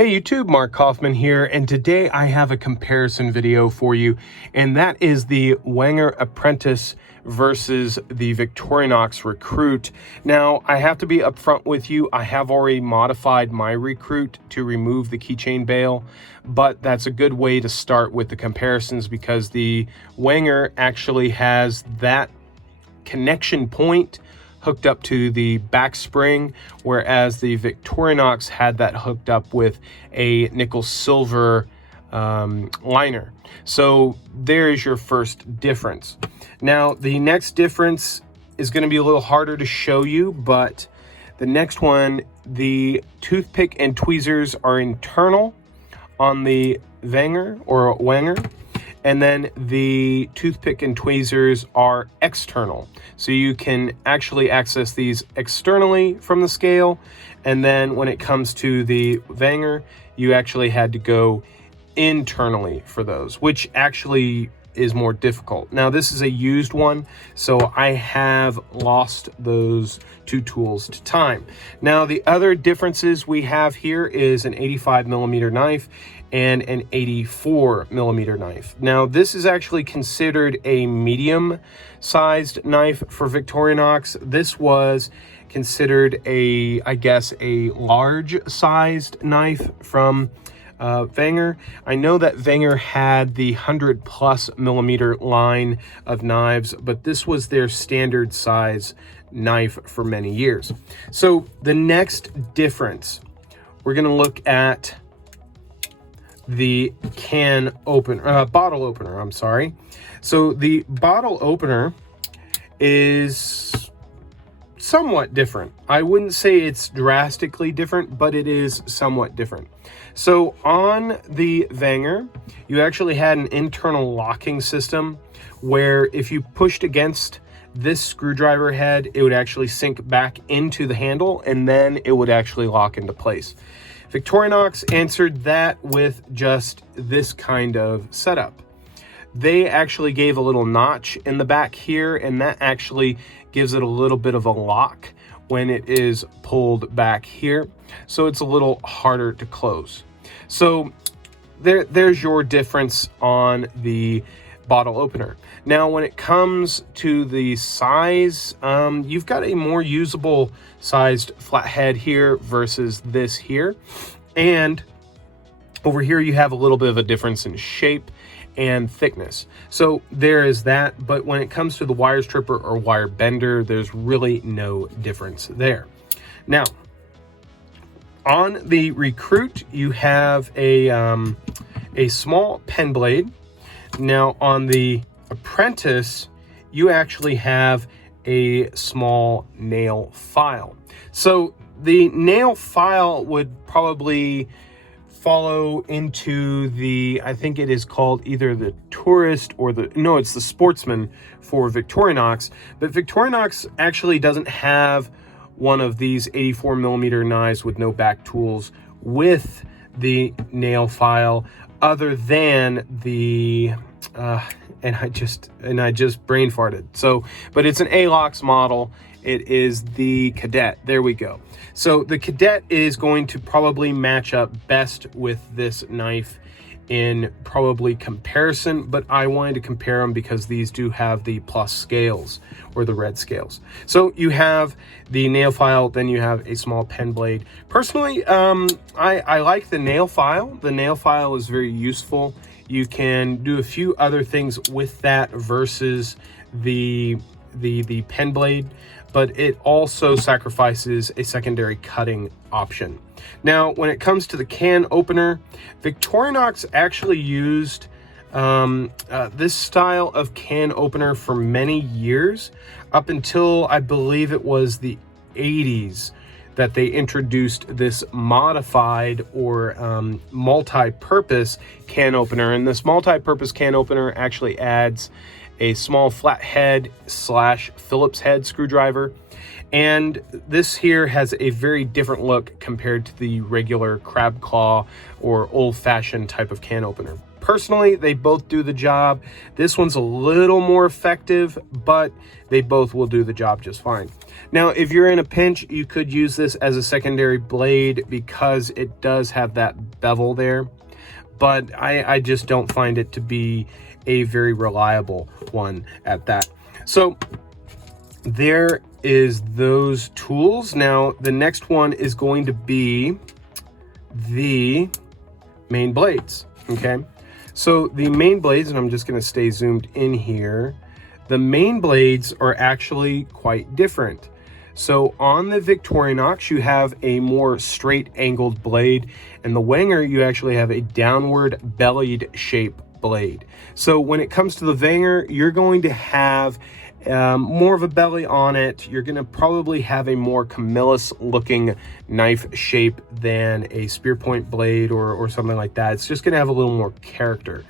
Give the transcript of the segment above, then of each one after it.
Hey YouTube, Mark Kaufman here, and today I have a comparison video for you, and that is the Wenger Apprentice versus the Victorinox Recruit. Now, I have to be upfront with you, I have already modified my Recruit to remove the keychain bail, but that's a good way to start with the comparisons because the Wenger actually has that connection point hooked up to the back spring, whereas the Victorinox had that hooked up with a nickel silver liner. So there is your first difference. Now the next difference is going to be a little harder to show you, but the next one, the toothpick and tweezers are internal on the Wenger, and then the toothpick and tweezers are external. So you can actually access these externally from the scale, and then when it comes to the Wenger, you actually had to go internally for those, which actually is more difficult. Now this is a used one, so I have lost those two tools to time. Now the other differences we have here is an 85mm knife and an 84mm knife. Now this is actually considered a medium sized knife for Victorinox. This was considered I guess a large sized knife from Wenger. I know that Wenger had the 100+ line of knives, but this was their standard size knife for many years. So the next difference, we're going to look at the bottle opener, I'm sorry. So the bottle opener is somewhat different. I wouldn't say it's drastically different, but it is somewhat different. So on the Wenger, you actually had an internal locking system where if you pushed against this screwdriver head, it would actually sink back into the handle and then it would actually lock into place. Victorinox answered that with just this kind of setup. They actually gave a little notch in the back here, and that actually gives it a little bit of a lock when it is pulled back here. So it's a little harder to close. So there's your difference on the bottle opener. Now, when it comes to the size, you've got a more usable sized flathead here versus this here. And over here, you have a little bit of a difference in shape and thickness. So there is that. But when it comes to the wire stripper or wire bender, there's really no difference there. Now, on the Recruit, you have a small pen blade. Now on the Apprentice, you actually have a small nail file. So the nail file would probably follow into the, I think it is called either the Tourist or it's the Sportsman for Victorinox. But Victorinox actually doesn't have one of these 84mm knives with no back tools with the nail file, other than the and I just brain farted. So, but it's an ALOX model. It is the Cadet. There we go. So the Cadet is going to probably match up best with this knife in probably comparison, but I wanted to compare them because these do have the plus scales or the red scales. So you have the nail file, then you have a small pen blade. Personally, I like the nail file. The nail file is very useful. You can do a few other things with that versus the pen blade, but it also sacrifices a secondary cutting option. Now, when it comes to the can opener, Victorinox actually used this style of can opener for many years, up until I believe it was the 80s that they introduced this modified or multi-purpose can opener. And this multi-purpose can opener actually adds a small flathead / Phillips head screwdriver. And this here has a very different look compared to the regular crab claw or old-fashioned type of can opener. personally, they both do the job. This one's a little more effective, but they both will do the job just fine. Now, if you're in a pinch, you could use this as a secondary blade because it does have that bevel there, but I just don't find it to be a very reliable one at that. So there is those tools. Now, the next one is going to be the main blades, okay? So the main blades, and I'm just gonna stay zoomed in here, the main blades are actually quite different. So on the Victorinox, you have a more straight angled blade, and the Wenger, you actually have a downward bellied shape blade. So when it comes to the Wenger, you're going to have more of a belly on it. You're going to probably have a more Camillus looking knife shape than a spear point blade or something like that. It's just going to have a little more character.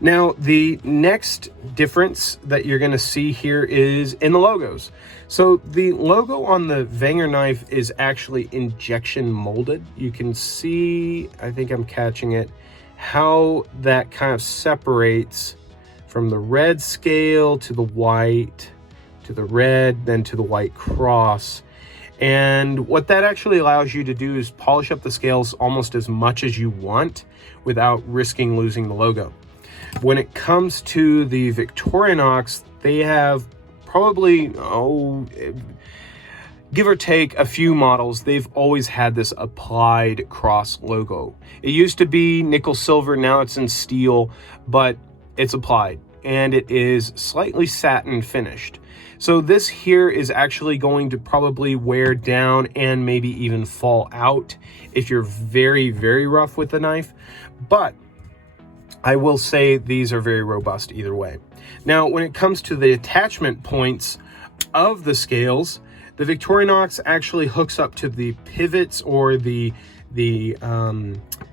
Now, the next difference that you're going to see here is in the logos. So the logo on the Wenger knife is actually injection molded. You can see, I think I'm catching it, how that kind of separates from the red scale to the white, to the red, then to the white cross. And what that actually allows you to do is polish up the scales almost as much as you want without risking losing the logo. When it comes to the Victorinox, they have probably, give or take a few models, they've always had this applied cross logo. It used to be nickel silver, now it's in steel, but it's applied and it is slightly satin finished. So this here is actually going to probably wear down and maybe even fall out if you're very, very rough with the knife. But I will say these are very robust either way. Now, when it comes to the attachment points of the scales, the Victorinox actually hooks up to the pivots or the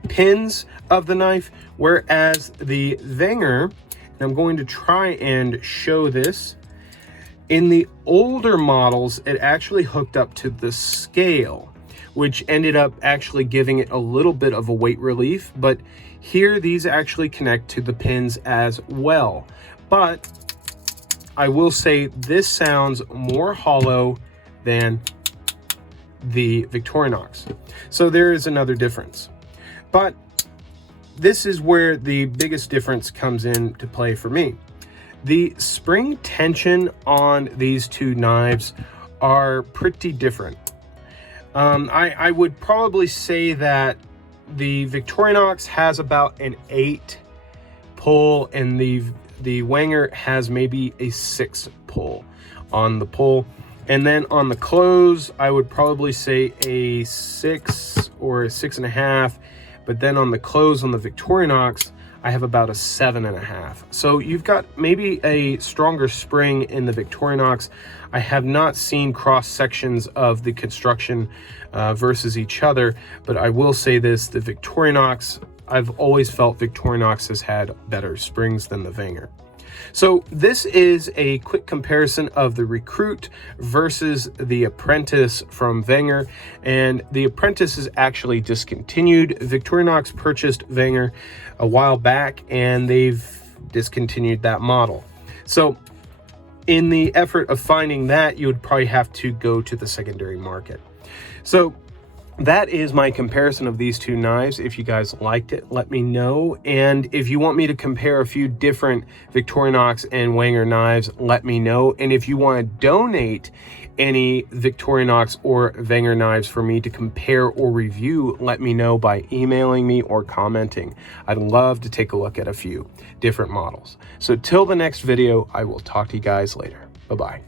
pins of the knife, whereas the Wenger, and I'm going to try and show this, in the older models, it actually hooked up to the scale, which ended up actually giving it a little bit of a weight relief, but here these actually connect to the pins as well. But I will say this sounds more hollow than the Victorinox. So there is another difference. But this is where the biggest difference comes into play for me. The spring tension on these two knives are pretty different. I would probably say that the Victorinox has about an 8 pull and the Wenger has maybe a 6 pull on the pull. And then on the close, I would probably say a 6 or a 6.5. But then on the close on the Victorinox, I have about a 7.5. So you've got maybe a stronger spring in the Victorinox. I have not seen cross sections of the construction versus each other, but I will say this, the Victorinox, I've always felt Victorinox has had better springs than the Wenger. So this is a quick comparison of the Recruit versus the Apprentice from Wenger, and the Apprentice is actually discontinued. Victorinox purchased Wenger a while back and they've discontinued that model. So in the effort of finding that, you would probably have to go to the secondary market. So that is my comparison of these two knives. If you guys liked it, let me know. And if you want me to compare a few different Victorinox and Wenger knives, let me know. And if you want to donate any Victorinox or Wenger knives for me to compare or review, let me know by emailing me or commenting. I'd love to take a look at a few different models. So till the next video, I will talk to you guys later. Bye-bye.